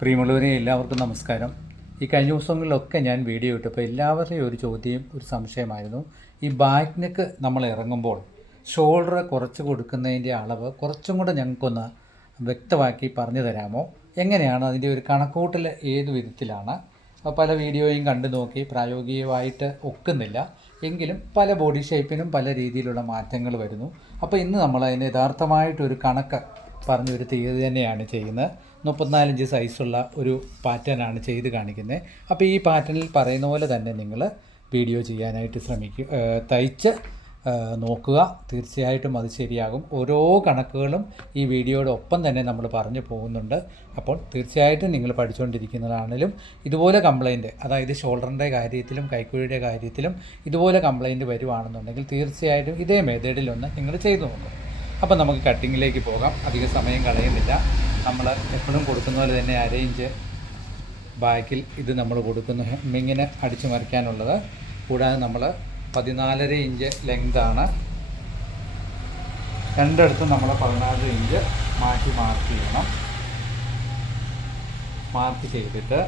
പ്രിയമുള്ളവരെ എല്ലാവർക്കും നമസ്കാരം. ഈ കഴിഞ്ഞ ദിവസങ്ങളിലൊക്കെ ഞാൻ വീഡിയോ ഇട്ടപ്പോൾ എല്ലാവരുടെയും ഒരു ചോദ്യം, ഒരു സംശയമായിരുന്നു. ഈ ബാക്ക് നെക്ക് നമ്മൾ ഇറങ്ങുമ്പോൾ ഷോൾഡർ കുറച്ച് കൊടുക്കുന്നതിൻ്റെ അളവ് കുറച്ചും കൂടെ ഞങ്ങൾക്കൊന്ന് വ്യക്തമാക്കി പറഞ്ഞു തരാമോ? എങ്ങനെയാണ് അതിൻ്റെ ഒരു കണക്കൂട്ടൽ, ഏത് വിധത്തിലാണ്? പല വീഡിയോയും കണ്ടു നോക്കി പ്രായോഗികമായിട്ട് ഒക്കുന്നില്ല. എങ്കിലും പല ബോഡി ഷേപ്പിനും പല രീതിയിലുള്ള മാറ്റങ്ങൾ വരുന്നു. അപ്പോൾ ഇന്ന് നമ്മൾ അതിന് യഥാർത്ഥമായിട്ടൊരു കണക്ക് പറഞ്ഞൊരു തീയതി തന്നെയാണ് ചെയ്യുന്നത്. 34 ഇഞ്ച് സൈസുള്ള ഒരു പാറ്റേണാണ് ചെയ്ത് കാണിക്കുന്നത്. അപ്പോൾ ഈ പാറ്റേണിൽ പറയുന്ന പോലെ തന്നെ നിങ്ങൾ വീഡിയോ ചെയ്യാനായിട്ട് ശ്രമിക്കുക, തയ്ച്ച് നോക്കുക. തീർച്ചയായിട്ടും അത് ശരിയാകും. ഓരോ കണക്കുകളും ഈ വീഡിയോയുടെ ഒപ്പം തന്നെ നമ്മൾ പറഞ്ഞു പോകുന്നുണ്ട്. അപ്പോൾ തീർച്ചയായിട്ടും നിങ്ങൾ പഠിച്ചുകൊണ്ടിരിക്കുന്നതാണെങ്കിലും ഇതുപോലെ കംപ്ലയിൻറ്റ്, അതായത് ഷോൾഡറിൻ്റെ കാര്യത്തിലും കൈക്കുഴിയുടെ കാര്യത്തിലും ഇതുപോലെ കംപ്ലയിൻറ്റ് വരുവാണെന്നുണ്ടെങ്കിൽ തീർച്ചയായിട്ടും ഇതേ മെത്തേഡിലൊന്ന് നിങ്ങൾ ചെയ്തു നോക്കും. അപ്പം നമുക്ക് കട്ടിങ്ങിലേക്ക് പോകാം. അധിക സമയം കളയുന്നില്ല. നമ്മൾ എപ്പോഴും കൊടുക്കുന്ന പോലെ തന്നെ 1/2 ഇഞ്ച് ബാക്കിൽ ഇത് നമ്മൾ കൊടുക്കുന്നു, ഹെമ്മിങ്ങിന് അടിച്ചു മറിക്കാനുള്ളത്. കൂടാതെ നമ്മൾ 14.5 ഇഞ്ച് ലെങ്താണ്. രണ്ടിടത്തും നമ്മൾ 14 ഇഞ്ച് മാറ്റി മാർക്ക് ചെയ്യണം. മാർക്ക് ചെയ്തിട്ട്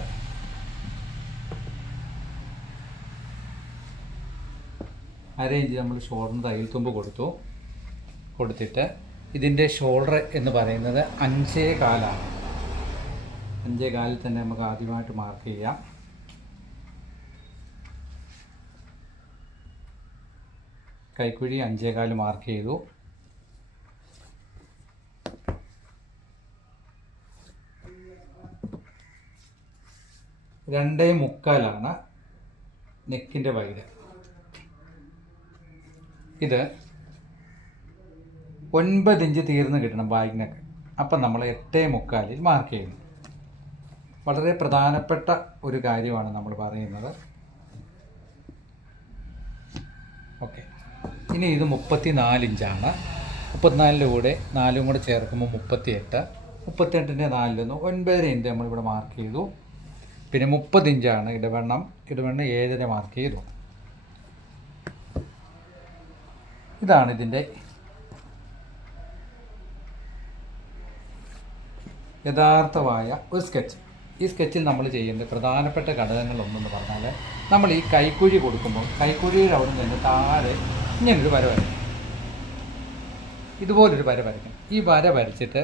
അര ഇഞ്ച് നമ്മൾ ഷോൾഡറിന് തയ്യൽ തുമ്പ് കൊടുത്തിട്ട് ഇതിൻ്റെ ഷോൾഡർ എന്ന് പറയുന്നത് 5.25 ആണ്. 5.25 തന്നെ നമുക്ക് ആദ്യമായിട്ട് മാർക്ക് ചെയ്യാം. കൈക്കുഴി 5.25 മാർക്ക് ചെയ്തു. രണ്ടേ മുക്കാലാണ് നെക്കിൻ്റെ വൈഡ്. ഇത് 9 ഇഞ്ച് തീർന്ന് കിട്ടണം ബാഗിനൊക്കെ. അപ്പം നമ്മൾ 8.25 മാർക്ക് ചെയ്യുന്നു. വളരെ പ്രധാനപ്പെട്ട ഒരു കാര്യമാണ് നമ്മൾ പറയുന്നത്. ഓക്കെ, ഇനി ഇത് 34 ഇഞ്ചാണ്. 34 കൂടെ 4 കൂടെ ചേർക്കുമ്പോൾ 38. 38ൻ്റെ 4 9.5 ഇഞ്ച് നമ്മളിവിടെ മാർക്ക് ചെയ്തു. പിന്നെ 30 ഇഞ്ചാണ് ഇടവണ്ണം 7.5 മാർക്ക് ചെയ്തു. ഇതാണ് ഇതിൻ്റെ യഥാർത്ഥമായ ഒരു സ്കെച്ച്. ഈ സ്കെച്ചിൽ നമ്മൾ ചെയ്യേണ്ട പ്രധാനപ്പെട്ട ഘടകങ്ങളൊന്നെന്ന് പറഞ്ഞാൽ, നമ്മൾ ഈ കൈക്കുഴി കൊടുക്കുമ്പോൾ കൈക്കുഴിയുടെ അവിടെ നിന്ന് താഴെ ഇങ്ങനൊരു വര വരയ്ക്കും. ഇതുപോലൊരു വര വരയ്ക്കും. ഈ വര വരച്ചിട്ട്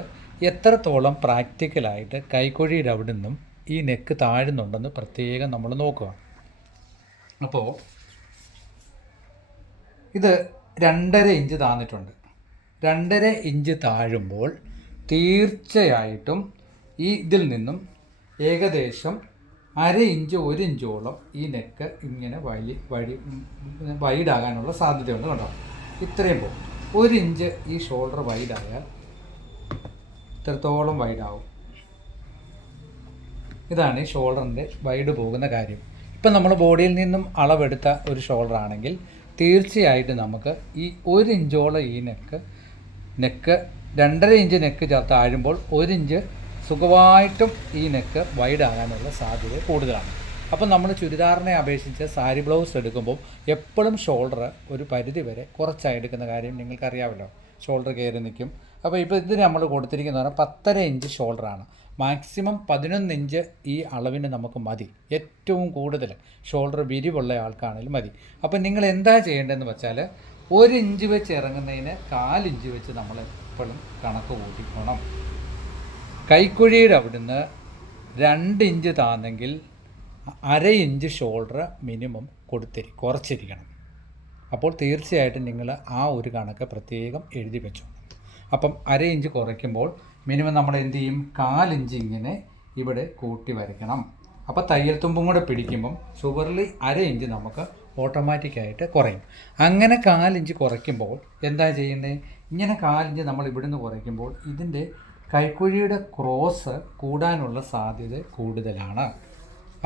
എത്രത്തോളം പ്രാക്ടിക്കലായിട്ട് കൈക്കുഴിയുടെ അവിടെ നിന്നും ഈ നെക്ക് താഴുന്നുണ്ടെന്ന് പ്രത്യേകം നമ്മൾ നോക്കുക. അപ്പോൾ ഇത് 2.5 ഇഞ്ച് താന്നിട്ടുണ്ട്. 2.5 ഇഞ്ച് താഴുമ്പോൾ തീർച്ചയായിട്ടും ഈ ഇതിൽ നിന്നും ഏകദേശം 1/2 ഇഞ്ച് 1 ഇഞ്ചോളം ഈ നെക്ക് ഇങ്ങനെ വൈഡാകാനുള്ള സാധ്യതയുണ്ട്. കണ്ടോ, ഇത്രയും പോകും. 1 ഇഞ്ച് ഈ ഷോൾഡർ വൈഡായാൽ ഇത്രത്തോളം വൈഡാവും. ഇതാണ് ഈ ഷോൾഡറിൻ്റെ വൈഡ് പോകുന്ന കാര്യം. ഇപ്പം നമ്മൾ ബോഡിയിൽ നിന്നും അളവെടുത്ത ഒരു ഷോൾഡർ ആണെങ്കിൽ തീർച്ചയായിട്ടും നമുക്ക് ഈ 1 ഇഞ്ചോളം ഈ നെക്ക് 2.5 ഇഞ്ച് നെക്ക് താഴുമ്പോൾ 1 ഇഞ്ച് സുഖമായിട്ടും ഈ നെക്ക് വൈഡാകാനുള്ള സാധ്യത കൂടുതലാണ്. അപ്പം നമ്മൾ ചുരിദാറിനെ അപേക്ഷിച്ച് സാരി ബ്ലൗസ് എടുക്കുമ്പോൾ എപ്പോഴും ഷോൾഡർ ഒരു പരിധി വരെ കുറച്ചായി എടുക്കുന്ന കാര്യം നിങ്ങൾക്കറിയാമല്ലോ. ഷോൾഡർ കയറി നിൽക്കും. അപ്പോൾ ഇപ്പോൾ ഇതിന് നമ്മൾ കൊടുത്തിരിക്കുന്നത് പറഞ്ഞാൽ 10.5 ഇഞ്ച് ഷോൾഡറാണ്. മാക്സിമം 11 ഇഞ്ച് ഈ അളവിന് നമുക്ക് മതി. ഏറ്റവും കൂടുതൽ ഷോൾഡർ വിരിവുള്ള ആൾക്കാണെങ്കിലും മതി. അപ്പം നിങ്ങൾ എന്താ ചെയ്യേണ്ടതെന്ന് വെച്ചാൽ 1 ഇഞ്ച് വെച്ച് ഇറങ്ങുന്നതിന് 4 ഇഞ്ച് വെച്ച് നമ്മൾ എപ്പോഴും കണക്ക് കൂട്ടിക്കോണം. കൈക്കുഴിയുടെ അവിടുന്ന് 2 ഇഞ്ച് താന്നെങ്കിൽ 1/2 ഇഞ്ച് ഷോൾഡർ മിനിമം കുറച്ചിരിക്കണം. അപ്പോൾ തീർച്ചയായിട്ടും നിങ്ങൾ ആ ഒരു കണക്ക് പ്രത്യേകം എഴുതി വെച്ചോ. അപ്പം 1/2 ഇഞ്ച് കുറയ്ക്കുമ്പോൾ മിനിമം നമ്മൾ എന്ത് ചെയ്യും? 4 ഇഞ്ച് ഇങ്ങനെ ഇവിടെ കൂട്ടി വരയ്ക്കണം. അപ്പോൾ തയ്യൽ തുമ്പും കൂടെ പിടിക്കുമ്പം ഷുഗറിൽ 1/2 ഇഞ്ച് നമുക്ക് ഓട്ടോമാറ്റിക്കായിട്ട് കുറയും. അങ്ങനെ 4 ഇഞ്ച് കുറയ്ക്കുമ്പോൾ എന്താ ചെയ്യുന്നത്? ഇങ്ങനെ 4 ഇഞ്ച് നമ്മൾ ഇവിടുന്ന് കുറയ്ക്കുമ്പോൾ ഇതിൻ്റെ കൈക്കുഴിയുടെ ക്രോസ് കൂടാനുള്ള സാധ്യത കൂടുതലാണ്.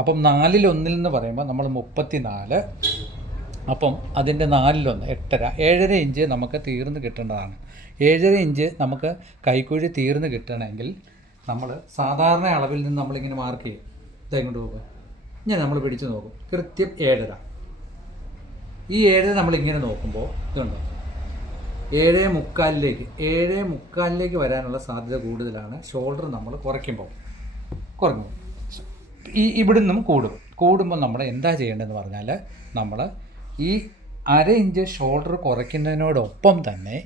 അപ്പം 4/1 എന്ന് പറയുമ്പോൾ നമ്മൾ 34. അപ്പം അതിൻ്റെ 4/1 8.5 7.5 ഇഞ്ച് നമുക്ക് തീർന്ന് കിട്ടേണ്ടതാണ്. 7.5 ഇഞ്ച് നമുക്ക് കൈക്കുഴി തീർന്ന് കിട്ടണമെങ്കിൽ നമ്മൾ സാധാരണ അളവിൽ നിന്ന് നമ്മളിങ്ങനെ മാർക്ക് ചെയ്യും. ഇതെങ്ങോട്ട് പോകുക, ഇങ്ങനെ നമ്മൾ പിടിച്ച് നോക്കും. കൃത്യം 7.5. ഈ 7 നമ്മളിങ്ങനെ നോക്കുമ്പോൾ ഇതുണ്ടോ, 7.25 വരാനുള്ള സാധ്യത കൂടുതലാണ് ഷോൾഡർ നമ്മൾ കുറഞ്ഞു. ഇവിടുന്നും കൂടുമ്പോൾ നമ്മൾ എന്താ ചെയ്യേണ്ടതെന്ന് പറഞ്ഞാൽ നമ്മൾ ഈ 1/2 ഇഞ്ച് ഷോൾഡർ കുറയ്ക്കുന്നതിനോടൊപ്പം തന്നെ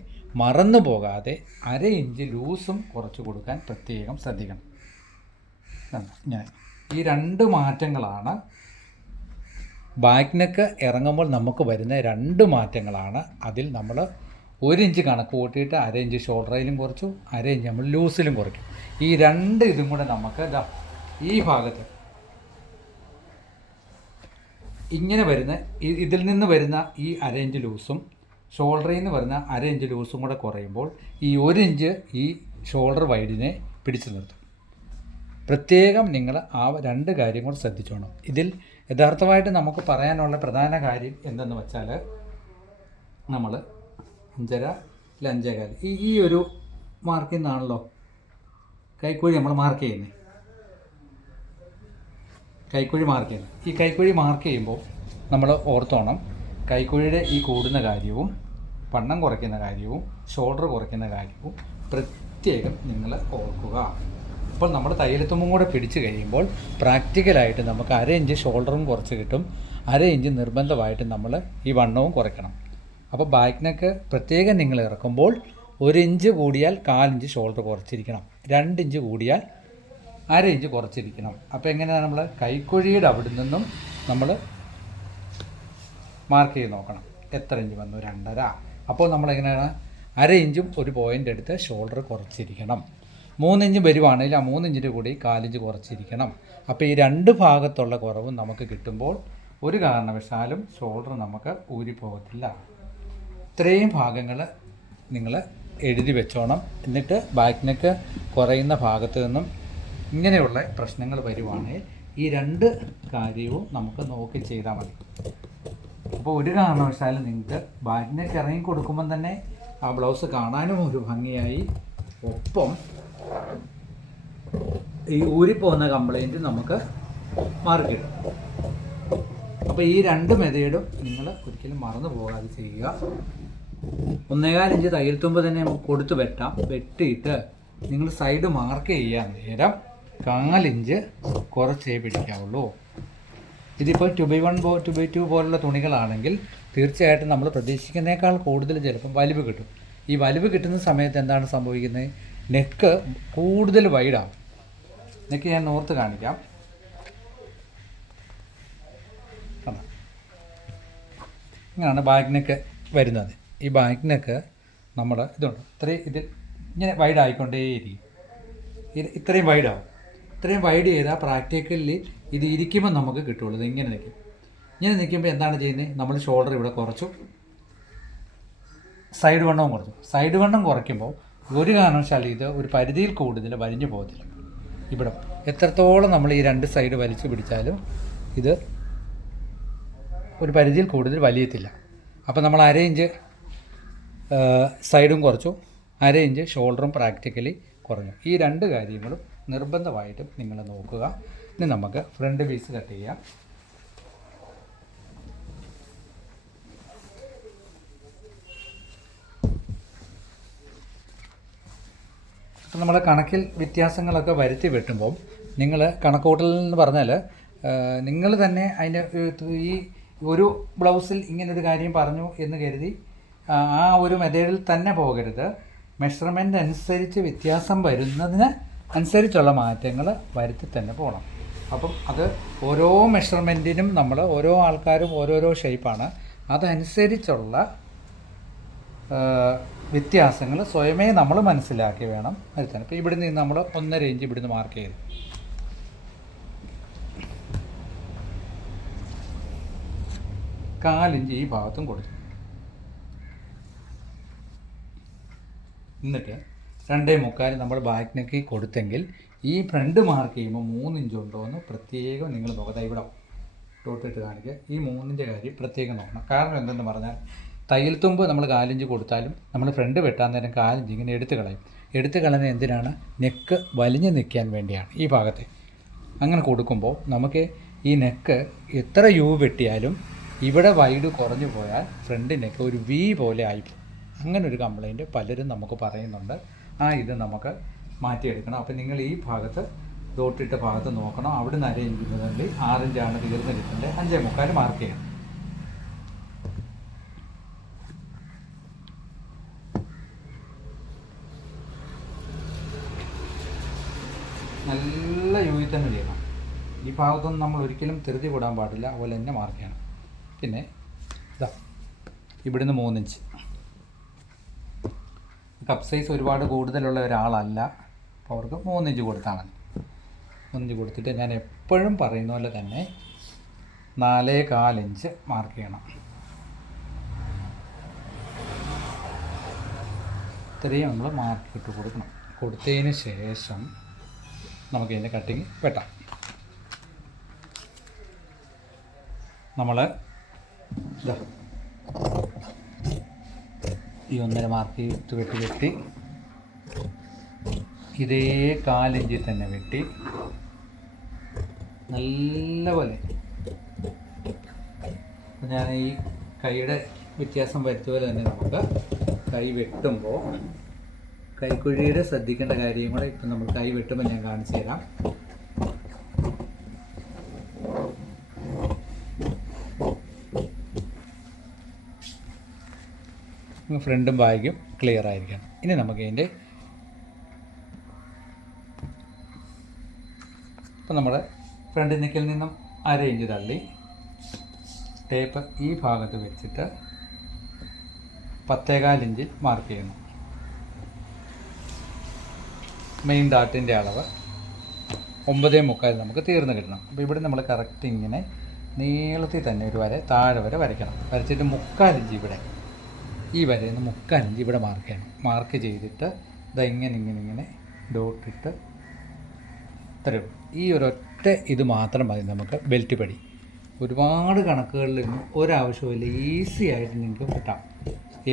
മറന്നു പോകാതെ 1/2 ഇഞ്ച് ലൂസും കുറച്ച് കൊടുക്കാൻ പ്രത്യേകം ശ്രദ്ധിക്കണം. ഞാൻ ഈ 2 മാറ്റങ്ങളാണ് ബാക്ക് നെക്ക് ഇറങ്ങുമ്പോൾ നമുക്ക് വരുന്ന 2 മാറ്റങ്ങളാണ്. അതിൽ നമ്മൾ 1 ഇഞ്ച് കണക്ക് കൂട്ടിയിട്ട് 1/2 ഇഞ്ച് ഷോൾഡറിലും കുറച്ചു, 1/2 ഇഞ്ച് നമ്മൾ ലൂസിലും കുറയ്ക്കും. ഈ 2 ഇതും കൂടെ നമുക്ക് ഈ ഭാഗത്ത് ഇങ്ങനെ വരുന്ന ഇതിൽ നിന്ന് വരുന്ന ഈ 1/2 ഇഞ്ച് ലൂസും ഷോൾഡറിൽ നിന്ന് വരുന്ന 1/2 ഇഞ്ച് ലൂസും കൂടെ കുറയുമ്പോൾ ഈ 1 ഇഞ്ച് ഈ ഷോൾഡർ വൈഡിനെ പിടിച്ചു നിർത്തും. പ്രത്യേകം നിങ്ങൾ ആ 2 കാര്യം കൂടെ ശ്രദ്ധിച്ചോണം. ഇതിൽ യഥാർത്ഥമായിട്ട് നമുക്ക് പറയാനുള്ള പ്രധാന കാര്യം എന്തെന്ന് വെച്ചാൽ നമ്മൾ 5.5 5.25 ഈ ഒരു മാർക്കിൽ നിന്നാണല്ലോ കൈക്കുഴി നമ്മൾ മാർക്ക് ചെയ്യുന്നത്. കൈക്കുഴി മാർക്ക് ചെയ്യുന്നത് ഈ കൈക്കുഴി മാർക്ക് ചെയ്യുമ്പോൾ നമ്മൾ ഓർത്തോണം, കൈക്കുഴിയുടെ ഈ കൂടുന്ന കാര്യവും വണ്ണം കുറയ്ക്കുന്ന കാര്യവും ഷോൾഡർ കുറയ്ക്കുന്ന കാര്യവും പ്രത്യേകം നിങ്ങൾ ഓർക്കുക. അപ്പോൾ നമ്മൾ തയ്യലത്തുമ്പും കൂടെ പിടിച്ച് കഴിയുമ്പോൾ പ്രാക്ടിക്കലായിട്ട് നമുക്ക് 1/2 ഇഞ്ച് ഷോൾഡറും കുറച്ച് കിട്ടും, 1/2 ഇഞ്ച് നിർബന്ധമായിട്ട് നമ്മൾ ഈ വണ്ണവും കുറയ്ക്കണം. അപ്പോൾ ബാക്ക് നെക്ക് പ്രത്യേകം നിങ്ങൾ ഇറക്കുമ്പോൾ 1 ഇഞ്ച് കൂടിയാൽ 1/4 ഇഞ്ച് ഷോൾഡർ കുറച്ചിരിക്കണം, 2 ഇഞ്ച് കൂടിയാൽ 1/2 ഇഞ്ച് കുറച്ചിരിക്കണം. അപ്പോൾ എങ്ങനെയാണ് നമ്മൾ കൈക്കുഴിയുടെ അവിടെ നിന്നും നമ്മൾ മാർക്ക് ചെയ്ത് നോക്കണം എത്ര ഇഞ്ച് വന്നു, 2.5. അപ്പോൾ നമ്മളെങ്ങനെയാണ് 1/2 ഇഞ്ചും ഒരു പോയിൻ്റ് എടുത്ത് ഷോൾഡർ കുറച്ചിരിക്കണം. 3 ഇഞ്ച് വരുവാണെങ്കിൽ ആ 3 ഇഞ്ചിൻ്റെ കൂടി 1/4 ഇഞ്ച് കുറച്ചിരിക്കണം. അപ്പോൾ ഈ 2 ഭാഗത്തുള്ള കുറവും നമുക്ക് കിട്ടുമ്പോൾ ഒരു കാരണവശാലും ഷോൾഡർ നമുക്ക് ഊരിപ്പോകത്തില്ല. ഇത്രയും ഭാഗങ്ങൾ നിങ്ങൾ എഴുതി വെച്ചോണം. എന്നിട്ട് ബാക്ക് നെക്ക് കുറയുന്ന ഭാഗത്ത് നിന്നും ഇങ്ങനെയുള്ള പ്രശ്നങ്ങൾ വരുവാണെങ്കിൽ ഈ 2 കാര്യവും നമുക്ക് നോക്കി ചെയ്താൽ മതി. അപ്പോൾ ഒരു കാരണവശാലും നിങ്ങൾക്ക് ബാക്ക് നെക്ക് ഇറങ്ങി കൊടുക്കുമ്പം തന്നെ ആ ബ്ലൗസ് കാണാനും ഒരു ഭംഗിയായി, ഒപ്പം ഈ ഊരിപ്പോകുന്ന കംപ്ലൈൻറ്റ് നമുക്ക് മാർക്ക് കിട്ടും. അപ്പോൾ ഈ 2 മെത്തേഡും നിങ്ങൾ ഒരിക്കലും മറന്നു പോകാതെ ചെയ്യുക. 1.25 ഇഞ്ച് തയ്യൽ തുമ്പ് തന്നെ കൊടുത്ത് വെട്ടിയിട്ട് നിങ്ങൾ സൈഡ് മാർക്ക് ചെയ്യാൻ നേരം 1/4 ഇഞ്ച് കുറച്ചേ പിടിക്കാവുള്ളൂ. ഇതിപ്പോൾ 2x1 2x2 പോലുള്ള തുണികളാണെങ്കിൽ തീർച്ചയായിട്ടും നമ്മൾ പ്രതീക്ഷിക്കുന്നതിനേക്കാൾ കൂടുതൽ ചിലപ്പം വലിവ് കിട്ടും. ഈ വലിവ് കിട്ടുന്ന സമയത്ത് എന്താണ് സംഭവിക്കുന്നത്? നെക്ക് കൂടുതൽ വൈഡാകും. നെക്ക് ഞാൻ ഓർത്ത് കാണിക്കാം. ഇങ്ങനെയാണ് ബാക്ക് നെക്ക് വരുന്നത്. ഈ ബാക്ക് നെക്ക് നമ്മൾ ഇതുണ്ട് ഇതിൽ ഇങ്ങനെ വൈഡായിക്കൊണ്ടേയിരിക്കും. ഇത്രയും വൈഡാവും. ഇത്രയും വൈഡ് ചെയ്താൽ പ്രാക്ടിക്കലി ഇത് ഇരിക്കുമ്പോൾ നമുക്ക് കിട്ടുള്ളൂ. ഇത് ഇങ്ങനെ നിൽക്കും. ഇങ്ങനെ നിൽക്കുമ്പോൾ എന്താണ് ചെയ്യുന്നത്? നമ്മൾ ഷോൾഡർ ഇവിടെ കുറച്ചു, സൈഡ് വണ്ണവും കുറച്ചു. സൈഡ് വണ്ണം കുറയ്ക്കുമ്പോൾ ഒരു കാരണവശാലും ഇത് ഒരു പരിധിയിൽ കൂടുതൽ വലിഞ്ഞു പോകത്തില്ല. ഇവിടെ എത്രത്തോളം നമ്മൾ ഈ 2 സൈഡ് വലിച്ചു പിടിച്ചാലും ഇത് ഒരു പരിധിയിൽ കൂടുതൽ വലിയത്തില്ല. അപ്പോൾ നമ്മൾ 1/2 ഇഞ്ച് സൈഡും കുറച്ചു, 1/2 ഇഞ്ച് ഷോൾഡറും പ്രാക്ടിക്കലി കുറഞ്ഞു. ഈ 2 കാര്യങ്ങളും നിർബന്ധമായിട്ടും നിങ്ങൾ നോക്കുക. ഇനി നമുക്ക് ഫ്രണ്ട് പീസ് കട്ട് ചെയ്യാം. അപ്പം നമ്മൾ കണക്കിൽ വ്യത്യാസങ്ങളൊക്കെ വരുത്തി വെട്ടുമ്പോൾ നിങ്ങൾ കണക്കൂട്ടൽ എന്ന് പറഞ്ഞാൽ നിങ്ങൾ തന്നെ അതിൻ്റെ ഈ ഒരു ബ്ലൗസിൽ ഇങ്ങനൊരു കാര്യം പറഞ്ഞു എന്ന് കരുതി ആ ഒരു മെത്തേഡിൽ തന്നെ പോകരുത്. മെഷർമെൻ്റ് അനുസരിച്ച് വ്യത്യാസം വരുന്നതിന് അനുസരിച്ചുള്ള മാറ്റങ്ങൾ വരുത്തി തന്നെ പോകണം. അപ്പം അത് ഓരോ മെഷർമെൻറ്റിനും നമ്മൾ ഓരോ ആൾക്കാരും ഓരോരോ ഷേപ്പാണ്, അതനുസരിച്ചുള്ള വ്യത്യാസങ്ങൾ സ്വയമേ നമ്മൾ മനസ്സിലാക്കി വേണം വരുത്താൻ. ഇപ്പോൾ ഇവിടെ നിന്ന് നമ്മൾ 1.5 ഇഞ്ച് ഇവിടുന്ന് മാർക്ക് ചെയ്തു, 1/4 ഇഞ്ച് ഈ ഭാഗത്തും കൊടുത്തു. എന്നിട്ട് 2.25 നമ്മൾ ബാക്ക് നെക്ക് കൊടുത്തെങ്കിൽ ഈ ഫ്രണ്ട് മാർക്ക് ചെയ്യുമ്പോൾ 3 ഇഞ്ച് ഉണ്ടോ എന്ന് പ്രത്യേകം നിങ്ങൾ നോക്കുക. ഇവിടെ ഡോട്ടിട്ട് കാണിക്കുക. ഈ 3-ൻ്റെ കാര്യം പ്രത്യേകം നോക്കണം. കാരണം എന്തെന്ന് പറഞ്ഞാൽ തയ്യൽ തുമ്പ് നമ്മൾ 1/4 ഇഞ്ച് കൊടുത്താലും നമ്മൾ ഫ്രണ്ട് വെട്ടാൻ നേരം 1/4 ഇഞ്ച് ഇങ്ങനെ എടുത്ത് കളയും. എടുത്ത് കളയുന്നത് എന്തിനാണ്? നെക്ക് വലിഞ്ഞു നിൽക്കാൻ വേണ്ടിയാണ്. ഈ ഭാഗത്തെ അങ്ങനെ കൊടുക്കുമ്പോൾ നമുക്ക് ഈ നെക്ക് എത്ര യു വെട്ടിയാലും ഇവിടെ വൈഡ് കുറഞ്ഞു പോയാൽ ഫ്രണ്ട് നെക്ക് ഒരു വി പോലെ ആയിപ്പോകും. അങ്ങനൊരു കംപ്ലൈൻറ്റ് പലരും നമുക്ക് പറയുന്നുണ്ട്. ഇത് നമുക്ക് മാറ്റിയെടുക്കണം. അപ്പോൾ നിങ്ങൾ ഈ ഭാഗത്ത് ഡോട്ടിട്ട ഭാഗത്ത് നോക്കണം. അവിടെ നിന്ന് 1/2 ഇഞ്ച് മുതൽ 6 ഇഞ്ചാണ് തീർന്നിരിക്കുന്നത്. 5.25 മാർക്ക് ചെയ്യണം. നല്ല യൂയി തന്നെ ചെയ്യണം. ഈ ഭാഗത്തൊന്നും നമ്മൾ ഒരിക്കലും ധൃതി കൂടാൻ പാടില്ല. അതുപോലെ തന്നെ മാർക്ക് ചെയ്യണം. പിന്നെ ഇതാ ഇവിടുന്ന് 3 ഇഞ്ച്. കപ്പ് സൈസ് ഒരുപാട് കൂടുതലുള്ള ഒരാളല്ല, അപ്പോൾ അവർക്ക് 3 ഇഞ്ച് കൊടുത്താൽ മതി. 3 ഇഞ്ച് കൊടുത്തിട്ട് ഞാൻ എപ്പോഴും പറയുന്ന പോലെ തന്നെ 4.25 ഇഞ്ച് മാർക്ക് ചെയ്യണം. ഇത്രയും നമ്മൾ മാർക്ക് ഇട്ട് കൊടുക്കണം. കൊടുത്തതിന് ശേഷം നമുക്ക് ഇതിൻ്റെ കട്ടിങ് വെട്ടാം. നമ്മൾ ഈ 1.5 മാർക്ക് ഇട്ട് വെട്ടി ഇതേ 4 ഇഞ്ചിൽ തന്നെ വെട്ടി നല്ലപോലെ. ഞാൻ ഈ കൈയുടെ വ്യത്യാസം വരുത്തുപോലെ തന്നെ നമുക്ക് കൈ വെട്ടുമ്പോൾ കൈക്കുഴിയുടെ ശ്രദ്ധിക്കേണ്ട കാര്യം കൂടെ ഇപ്പം നമ്മൾ കൈ വെട്ടുമ്പോൾ ഞാൻ കാണിച്ചു തരാം. ഫ്രണ്ടും ബാഗും ക്ലിയർ ആയിരിക്കണം. ഇനി നമുക്ക് ഇതിൻ്റെ ഇപ്പം നമ്മുടെ ഫ്രണ്ട് നെക്കിൽ നിന്നും 1/2 ഇഞ്ച് തള്ളി ടേപ്പ് ഈ ഭാഗത്ത് വെച്ചിട്ട് 10.25 ഇഞ്ചിൽ മാർക്ക് ചെയ്യണം. മെയിൻ ഡാട്ടിൻ്റെ അളവ് 9.25 നമുക്ക് തീർന്ന് കിട്ടണം. അപ്പോൾ ഇവിടെ നമ്മൾ കറക്റ്റ് ഇങ്ങനെ നീളത്തിൽ തന്നെ ഒരു വര താഴെ വരെ വരയ്ക്കണം. വരച്ചിട്ട് 3/4 ഇഞ്ച് ഇവിടെ ഈ വരയിൽ നിന്ന് 3/4 ഇഞ്ച് ഇവിടെ മാർക്ക് ചെയ്യണം. മാർക്ക് ചെയ്തിട്ട് ഇതാ ഇങ്ങനെ ഡോട്ടിട്ട് ഇത്രയും ഈ ഒരൊറ്റ ഇത് മാത്രം മതി നമുക്ക് ബെൽറ്റ് പടി. ഒരുപാട് കണക്കുകളിലൊന്നും ഒരാവശ്യമില്ല. ഈസി ആയിട്ട് നിങ്ങൾക്ക് കിട്ടാം.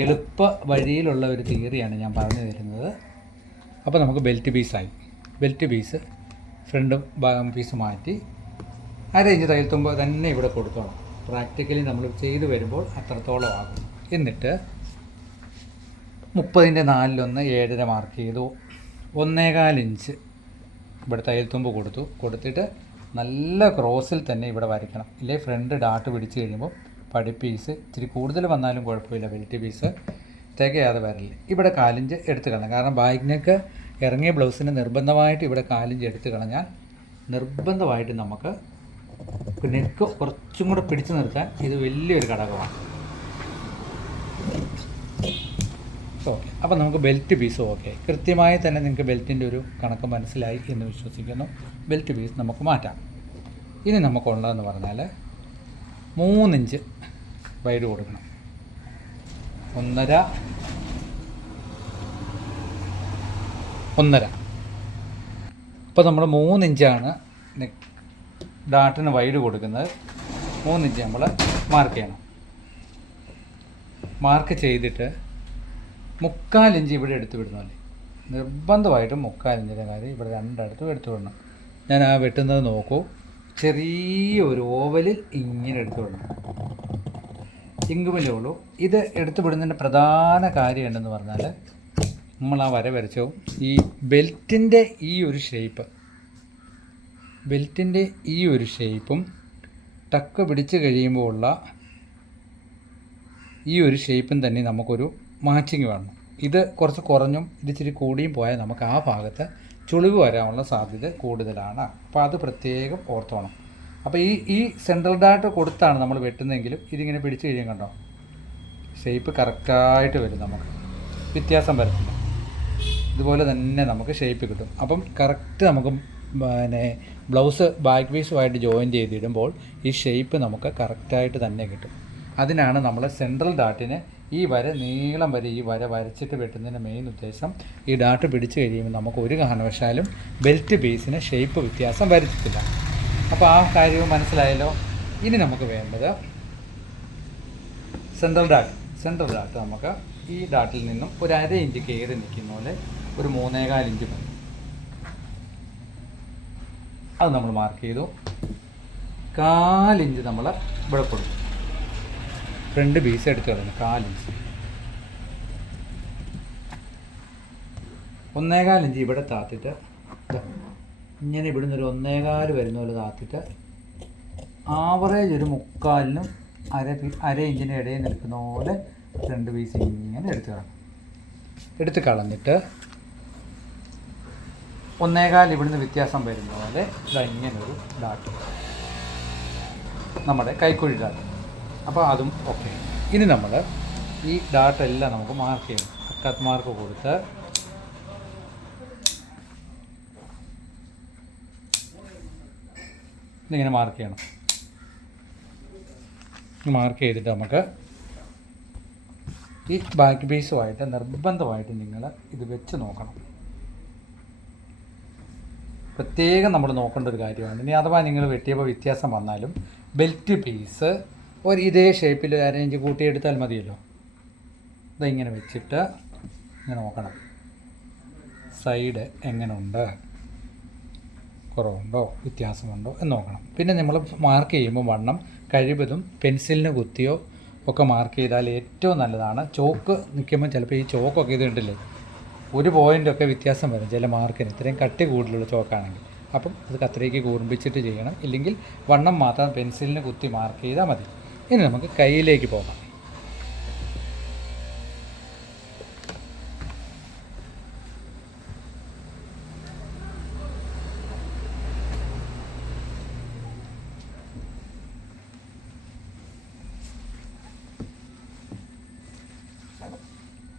എളുപ്പ വഴിയിലുള്ള ഒരു തിയറിയാണ് ഞാൻ പറഞ്ഞു തരുന്നത്. അപ്പോൾ നമുക്ക് ബെൽറ്റ് പീസായി. ബെൽറ്റ് പീസ് ഫ്രണ്ടും പീസ് മാറ്റി 1/2 ഇഞ്ച് തയ്യൽ തുമ്പ് തന്നെ ഇവിടെ കൊടുത്തോളാം. പ്രാക്ടിക്കലി നമ്മൾ ചെയ്ത് വരുമ്പോൾ അത്രത്തോളം ആകും. എന്നിട്ട് 30ൻ്റെ 4/1 7.5 മാർക്ക് ചെയ്തു. 1.25 ഇഞ്ച് ഇവിടെ തയ്യൽ തുമ്പ് കൊടുത്തിട്ട് നല്ല ക്രോസിൽ തന്നെ ഇവിടെ വരയ്ക്കണം. ഇല്ലേ ഫ്രണ്ട് ഡാട്ട് പിടിച്ച് കഴിയുമ്പോൾ പടി പീസ് ഇച്ചിരി കൂടുതൽ വന്നാലും കുഴപ്പമില്ല, ബെൽറ്റ് പീസ് തികയാതെ വരില്ല. ഇവിടെ 4 ഇഞ്ച് എടുത്ത് കളഞ്ഞാൽ, കാരണം ബാഗിനൊക്കെ ഇറങ്ങിയ ബ്ലൗസിന് നിർബന്ധമായിട്ട് ഇവിടെ 4 ഇഞ്ച് എടുത്ത് കളഞ്ഞാൽ നിർബന്ധമായിട്ട് നമുക്ക് നെക്ക് കുറച്ചും കൂടെ പിടിച്ചു നിർത്താൻ ഇത് വലിയൊരു ഘടകമാണ്. ഓക്കെ, അപ്പോൾ നമുക്ക് ബെൽറ്റ് പീസും ഓക്കെ. കൃത്യമായി തന്നെ നിങ്ങൾക്ക് ബെൽറ്റിൻ്റെ ഒരു കണക്ക് മനസ്സിലായി എന്ന് വിശ്വസിക്കുന്നു. ബെൽറ്റ് പീസ് നമുക്ക് മാറ്റാം. ഇനി നമുക്കുള്ളതെന്ന് പറഞ്ഞാൽ 3 ഇഞ്ച് വൈഡ് കൊടുക്കണം. 1.5 അപ്പോൾ നമ്മൾ 3 ഇഞ്ചാണ് ഡാട്ടിന് വൈഡ് കൊടുക്കുന്നത്. 3 ഇഞ്ച് നമ്മൾ മാർക്ക് ചെയ്യണം. മാർക്ക് ചെയ്തിട്ട് 3/4 ഇഞ്ച് ഇവിടെ എടുത്ത് വിടുന്നല്ലേ. നിർബന്ധമായിട്ടും 3/4 ഇഞ്ചിൻ്റെ കാര്യം ഇവിടെ രണ്ടിടത്തും എടുത്തു വിടണം. ഞാൻ ആ വെട്ടുന്നത് നോക്കൂ, ചെറിയൊരു ഓവലിൽ ഇങ്ങനെ എടുത്തു വിടണം. ഇങ്കുമല്ലേ ഉള്ളൂ. ഇത് എടുത്തു വിടുന്നതിൻ്റെ പ്രധാന കാര്യം എന്തെന്ന് പറഞ്ഞാൽ നമ്മൾ ആ വര വരച്ചോ ഈ ബെൽറ്റിൻ്റെ ഈ ഒരു ഷേപ്പും ടക്ക് പിടിച്ച് കഴിയുമ്പോൾ ഉള്ള ഈ ഒരു ഷേപ്പും തന്നെ നമുക്കൊരു മാച്ചിങ് വേണം. ഇത് കുറച്ച് കുറഞ്ഞും ഇത് ഇച്ചിരി കൂടിയും പോയാൽ നമുക്ക് ആ ഭാഗത്ത് ചുളിവ് വരാനുള്ള സാധ്യത കൂടുതലാണ്. അപ്പോൾ അത് പ്രത്യേകം ഓർത്തോണം. അപ്പോൾ ഈ സെൻട്രൽ ഡാട്ട് കൊടുത്താണ് നമ്മൾ വെട്ടുന്നതെങ്കിലും ഇതിങ്ങനെ പിടിച്ച് കഴിയും, കണ്ടോ ഷേപ്പ് കറക്റ്റായിട്ട് വരും, നമുക്ക് വ്യത്യാസം വരത്തില്ല. ഇതുപോലെ തന്നെ നമുക്ക് ഷേപ്പ് കിട്ടും. അപ്പം കറക്റ്റ് നമുക്ക് പിന്നെ ബ്ലൗസ് ബാക്ക് പീസുമായിട്ട് ജോയിൻ ചെയ്തിടുമ്പോൾ ഈ ഷേപ്പ് നമുക്ക് കറക്റ്റായിട്ട് തന്നെ കിട്ടും. അതിനാണ് നമ്മൾ സെൻട്രൽ ഡാട്ടിന് ഈ വര നീളം വരെ ഈ വര വരച്ചിട്ട് വെട്ടുന്നതിൻ്റെ മെയിൻ ഉദ്ദേശം. ഈ ഡാട്ട് പിടിച്ച് കഴിയുമ്പോൾ നമുക്ക് ഒരു കാരണവശാലും ബെൽറ്റ് പീസിന് ഷേപ്പ് വ്യത്യാസം വരുത്തില്ല. അപ്പോൾ ആ കാര്യവും മനസ്സിലായല്ലോ. ഇനി നമുക്ക് വേണ്ടത് സെൻട്രൽ ഡാട്ട് നമുക്ക് ഈ ഡാട്ടിൽ നിന്നും ഒരു 1/2 ഇഞ്ച് കയറി നിൽക്കുന്ന പോലെ ഒരു 3.25 ഇഞ്ച് മതി. അത് നമ്മൾ മാർക്ക് ചെയ്തു. 4 ഇഞ്ച് നമ്മൾ ഇവിടെ കൊടുക്കും. ഫ്രണ്ട് പീസ് എടുത്ത് കളഞ്ഞു 4 ഇഞ്ച്. 1.25 ഇഞ്ച് ഇവിടെ താത്തിട്ട് ഇങ്ങനെ ഇവിടുന്ന് ഒരു 1.25 വരുന്ന പോലെ താത്തിട്ട് ആവറേജ് ഒരു 3/4-നും അര ഇഞ്ചിൻ്റെ ഇടയിൽ നിൽക്കുന്ന പോലെ 2 പീസ് ഇങ്ങനെ എടുത്ത് കളഞ്ഞിട്ട് 1.25 ഇവിടുന്ന് വ്യത്യാസം വരുന്ന പോലെ ഇങ്ങനൊരു ഡാട്ട്, നമ്മുടെ കൈക്കുഴി ഡാട്ട്. അപ്പോൾ അതും ഓക്കെ. ഇനി നമ്മൾ ഈ ഡാട്ടെല്ലാം നമുക്ക് മാർക്ക് ചെയ്യണം. കട്ട് മാർക്ക് കൊടുത്ത് ഇതിങ്ങനെ മാർക്ക് ചെയ്യണം. മാർക്ക് ചെയ്തിട്ട് നമുക്ക് ഈ ബാക്ക് പീസുമായിട്ട് നിർബന്ധമായിട്ട് നിങ്ങൾ ഇത് വെച്ച് നോക്കണം. പ്രത്യേകം നമ്മൾ നോക്കേണ്ട ഒരു കാര്യമാണ്. ഇനി അഥവാ നിങ്ങൾ വെട്ടിയപ്പോൾ വ്യത്യാസം വന്നാലും ബെൽറ്റ് പീസ് ഇതേ ഷേപ്പിൽ അരയിഞ്ച് കൂട്ടിയെടുത്താൽ മതിയല്ലോ. ഇതിങ്ങനെ വെച്ചിട്ട് ഇങ്ങനെ നോക്കണം, സൈഡ് എങ്ങനെയുണ്ട്, കുറവുണ്ടോ വ്യത്യാസമുണ്ടോ എന്ന് നോക്കണം. പിന്നെ നമ്മൾ മാർക്ക് ചെയ്യുമ്പോൾ വണ്ണം കഴിവതും പെൻസിലിന് കുത്തിയോ ഒക്കെ മാർക്ക് ചെയ്താൽ ഏറ്റവും നല്ലതാണ്. ചോക്ക് നിൽക്കുമ്പോൾ ചിലപ്പോൾ ഈ ചോക്കൊക്കെ ഇത് ഉണ്ടല്ലേ, ഒരു പോയിൻ്റൊക്കെ വ്യത്യാസം വരും ചില മാർക്കിന്, ഇത്രയും കട്ടി കൂടുതലുള്ള ചോക്കാണെങ്കിൽ. അപ്പം അത് കത്രികയ്ക്ക് കൂർമ്പിച്ചിട്ട് ചെയ്യണം, ഇല്ലെങ്കിൽ വണ്ണം മാത്രം പെൻസിലിന് കുത്തി മാർക്ക് ചെയ്താൽ മതി. ഇനി നമുക്ക് കയ്യിലേക്ക് പോകാം.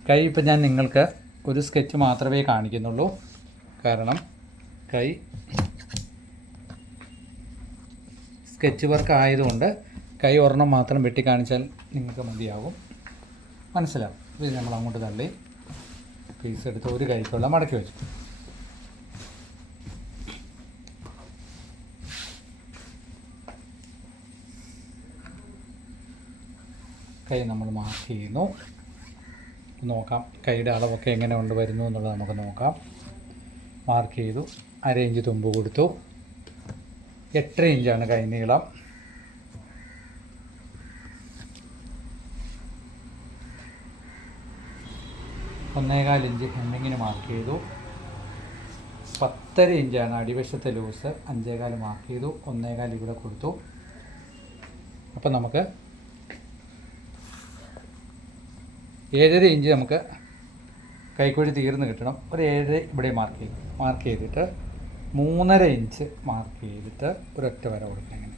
കൈ ഇപ്പം ഞാൻ നിങ്ങൾക്ക് ഒരു സ്കെച്ച് മാത്രമേ കാണിക്കുന്നുള്ളൂ, കാരണം കൈ സ്കെച്ച് വർക്ക് ആയതുകൊണ്ട് കൈ ഒരെണ്ണം മാത്രം വെട്ടി കാണിച്ചാൽ നിങ്ങൾക്ക് മതിയാകും, മനസ്സിലാവും. ഇത് നമ്മൾ അങ്ങോട്ട് തള്ളി പീസ് എടുത്ത് ഒരു കൈക്കുള്ള മടക്കി വെച്ചു. കൈ നമ്മൾ മാർക്ക് ചെയ്യുന്നു. നോക്കാം കൈയുടെ അളവൊക്കെ എങ്ങനെ കൊണ്ട് വരുന്നു എന്നുള്ളത് നമുക്ക് നോക്കാം. മാർക്ക് ചെയ്തു, 1/2 ഇഞ്ച് തുമ്പ് കൊടുത്തു. 8 ഇഞ്ചാണ് കൈ നീളം. ഒന്നേകാൽ ഇഞ്ച് ഹെമ്മിങ്ങിന് മാർക്ക് ചെയ്തു. 10.5 ഇഞ്ചാണ് അടിവശത്തെ ലൂസ്, 5.25 മാർക്ക് ചെയ്തു. 1.25 ഇവിടെ കൊടുത്തു. അപ്പം നമുക്ക് 7.5 ഇഞ്ച് നമുക്ക് കൈക്കുഴി തീർന്ന് കിട്ടണം. ഒരു 7 ഇവിടെ മാർക്ക് ചെയ്തിട്ട് 3.5 ഇഞ്ച് മാർക്ക് ചെയ്തിട്ട് ഒരൊറ്റ വര കൊടുക്കണം ഇങ്ങനെ.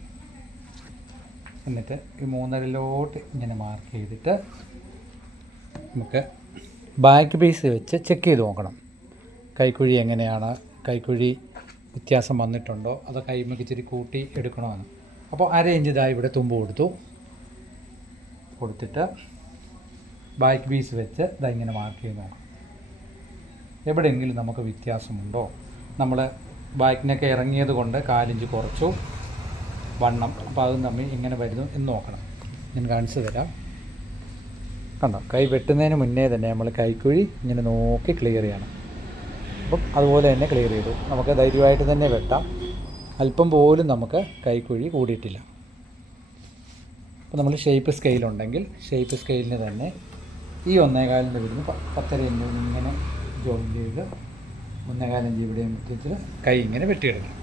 എന്നിട്ട് ഈ 3.5-ലോട്ട് ഇങ്ങനെ മാർക്ക് ചെയ്തിട്ട് നമുക്ക് ബാക്ക് പീസ് വെച്ച് ചെക്ക് ചെയ്ത് നോക്കണം കൈക്കുഴി എങ്ങനെയാണ്, കൈക്കുഴി വ്യത്യാസം വന്നിട്ടുണ്ടോ, അതോ കൈമക്ക് ഇച്ചിരി കൂട്ടി എടുക്കണമെന്ന്. അപ്പോൾ 1/2 ഇഞ്ച് ഇതായി ഇവിടെ തുമ്പ് കൊടുത്തിട്ട് ബാക്ക് പീസ് വെച്ച് ഇങ്ങനെ മാർക്ക് ചെയ്ത് നോക്കാം. എവിടെയെങ്കിലും നമുക്ക് വ്യത്യാസമുണ്ടോ, നമ്മൾ ബാക്കിനൊക്കെ ഇറങ്ങിയത് കൊണ്ട് 1/4 ഇഞ്ച് കുറച്ചു വണ്ണം, അപ്പോൾ അതും തമ്മിൽ ഇങ്ങനെ വരുന്നു എന്ന് നോക്കണം. ഞാൻ കാണിച്ചു തരാം. കണ്ടോ, കൈ വെട്ടുന്നതിന് മുന്നേ തന്നെ നമ്മൾ കൈക്കുഴി ഇങ്ങനെ നോക്കി ക്ലിയർ ചെയ്യണം. അപ്പം അതുപോലെ തന്നെ ക്ലിയർ ചെയ്തു. നമുക്ക് ധൈര്യമായിട്ട് തന്നെ വെട്ടാം, അല്പം പോലും നമുക്ക് കൈക്കുഴി കൂടിയിട്ടില്ല. അപ്പോൾ നമ്മൾ ഷേപ്പ് സ്കെയിലുണ്ടെങ്കിൽ ഷേപ്പ് സ്കെയിലിന് തന്നെ ഈ 1.25 വരുന്നു 10.5 ഇഞ്ച് ഇങ്ങനെ ജോയിൻ ചെയ്ത് 1.25 ഇഞ്ച് ഇവിടെ മുറ്റത്തിൽ കൈ ഇങ്ങനെ വെട്ടിയെടുക്കണം.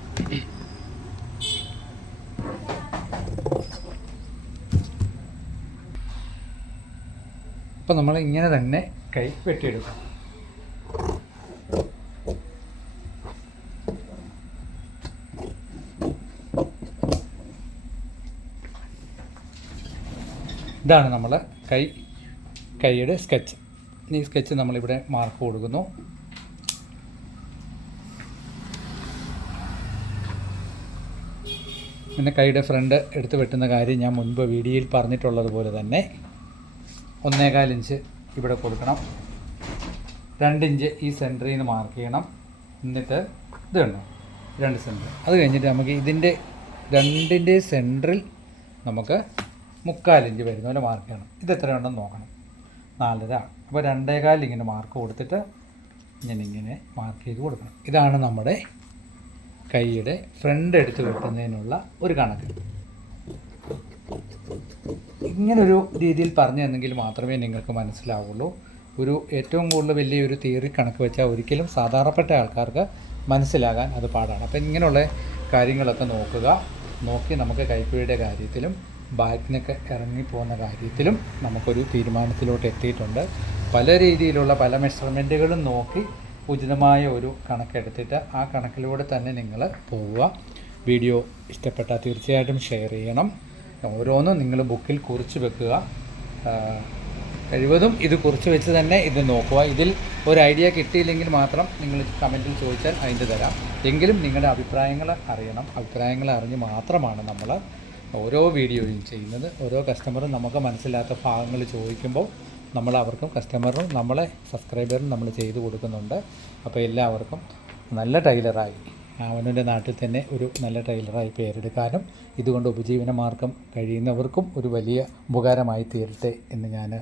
അപ്പോൾ നമ്മൾ ഇങ്ങനെ തന്നെ കൈ വെട്ടിയെടുക്കണം. ഇതാണ് നമ്മൾ കൈയുടെ സ്കെച്ച്. ഈ സ്കെച്ച് നമ്മളിവിടെ മാർക്ക് കൊടുക്കുന്നു. പിന്നെ കൈയുടെ ഫ്രണ്ട് എടുത്ത് വെട്ടുന്ന കാര്യം ഞാൻ മുൻപ് വീഡിയോയിൽ പറഞ്ഞിട്ടുള്ളതുപോലെ തന്നെ 1.25 ഇഞ്ച് ഇവിടെ കൊടുക്കണം. 2 ഇഞ്ച് ഈ സെൻറ്ററിൽ നിന്ന് മാർക്ക് ചെയ്യണം. എന്നിട്ട് ഇത് കണ്ടോ 2 സെൻറ്റർ. അത് കഴിഞ്ഞിട്ട് നമുക്ക് ഇതിൻ്റെ 2ൻ്റെ സെൻറ്ററിൽ നമുക്ക് 3/4 ഇഞ്ച് വരുന്ന പോലെ മാർക്ക് ചെയ്യണം. ഇത് എത്രയുണ്ടെന്ന് നോക്കണം. 4.5. അപ്പോൾ 2.25 ഇങ്ങനെ മാർക്ക് കൊടുത്തിട്ട് ഇങ്ങനെ മാർക്ക് ചെയ്ത് കൊടുക്കണം. ഇതാണ് നമ്മുടെ കൈയുടെ ഫ്രണ്ട് എടുത്ത് വെട്ടുന്നതിനുള്ള ഒരു കണക്ക്. ഇങ്ങനൊരു രീതിയിൽ പറഞ്ഞു തന്നെങ്കിൽ മാത്രമേ നിങ്ങൾക്ക് മനസ്സിലാവുള്ളൂ. ഏറ്റവും കൂടുതൽ വലിയൊരു തിയറി കണക്ക് വെച്ചാൽ ഒരിക്കലും സാധാരണപ്പെട്ട ആൾക്കാർക്ക് മനസ്സിലാകാൻ അത് പാടാണ്. അപ്പോൾ ഇങ്ങനെയുള്ള കാര്യങ്ങളൊക്കെ നോക്കി നമുക്ക് കൈപ്പിടിയുടെ കാര്യത്തിലും ബാക്കിനൊക്കെ ഇറങ്ങിപ്പോകുന്ന കാര്യത്തിലും നമുക്കൊരു തീരുമാനത്തിലോട്ട് എത്തിയിട്ടുണ്ട്. പല രീതിയിലുള്ള പല മെഷർമെൻറ്റുകളും നോക്കി ഉചിതമായ ഒരു കണക്കെടുത്തിട്ട് ആ കണക്കിലൂടെ തന്നെ നിങ്ങൾ പോവുക. വീഡിയോ ഇഷ്ടപ്പെട്ടാൽ തീർച്ചയായിട്ടും ഷെയർ ചെയ്യണം. ഓരോന്നും നിങ്ങൾ ബുക്കിൽ കുറിച്ച് വെക്കുക. കഴിവതും ഇത് കുറിച്ച് വെച്ച് തന്നെ ഇത് നോക്കുക. ഇതിൽ ഒരു ഐഡിയ കിട്ടിയില്ലെങ്കിൽ മാത്രം നിങ്ങൾ കമൻറ്റിൽ ചോദിച്ചാൽ അതിൻ്റെ തരാം. എങ്കിലും നിങ്ങളുടെ അഭിപ്രായങ്ങൾ അറിയണം. അഭിപ്രായങ്ങൾ അറിഞ്ഞ് മാത്രമാണ് നമ്മൾ ഓരോ വീഡിയോയും ചെയ്യുന്നത്. ഓരോ കസ്റ്റമറും നമുക്ക് മനസ്സിലാത്ത ഭാഗങ്ങൾ ചോദിക്കുമ്പോൾ നമ്മൾ അവർക്കും കസ്റ്റമറിനും നമ്മളെ സബ്സ്ക്രൈബറിനും നമ്മൾ ചെയ്തു കൊടുക്കുന്നുണ്ട്. അപ്പോൾ എല്ലാവർക്കും നല്ല ടൈലറായി അവനവൻ്റെ നാട്ടിൽ തന്നെ ഒരു നല്ല ടൈലറായി പേരെടുക്കാനും ഇതുകൊണ്ട് ഉപജീവന മാർഗം കഴിയുന്നവർക്കും ഒരു വലിയ ഉപകാരമായി തീരട്ടെ എന്ന് ഞാൻ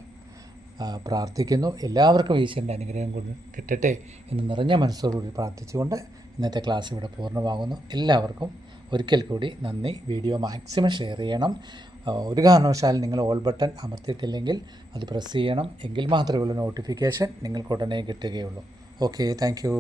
പ്രാർത്ഥിക്കുന്നു. എല്ലാവർക്കും ഈശ്വരൻ്റെ അനുഗ്രഹം കൊണ്ട് കിട്ടട്ടെ എന്ന് നിറഞ്ഞ മനസ്സോടുകൂടി പ്രാർത്ഥിച്ചുകൊണ്ട് ഇന്നത്തെ ക്ലാസ് ഇവിടെ പൂർണ്ണമാകുന്നു. എല്ലാവർക്കും ഒരിക്കൽ കൂടി നന്ദി. വീഡിയോ മാക്സിമം ഷെയർ ചെയ്യണം. ഒരു കാരണവശാലും നിങ്ങൾ ഓൾ ബട്ടൺ അമർത്തിയിട്ടില്ലെങ്കിൽ അത് പ്രസ് ചെയ്യണം. എങ്കിൽ മാത്രമേ ഉള്ളൂ നോട്ടിഫിക്കേഷൻ നിങ്ങൾക്ക് ഉടനെ കിട്ടുകയുള്ളൂ. Okay, thank you.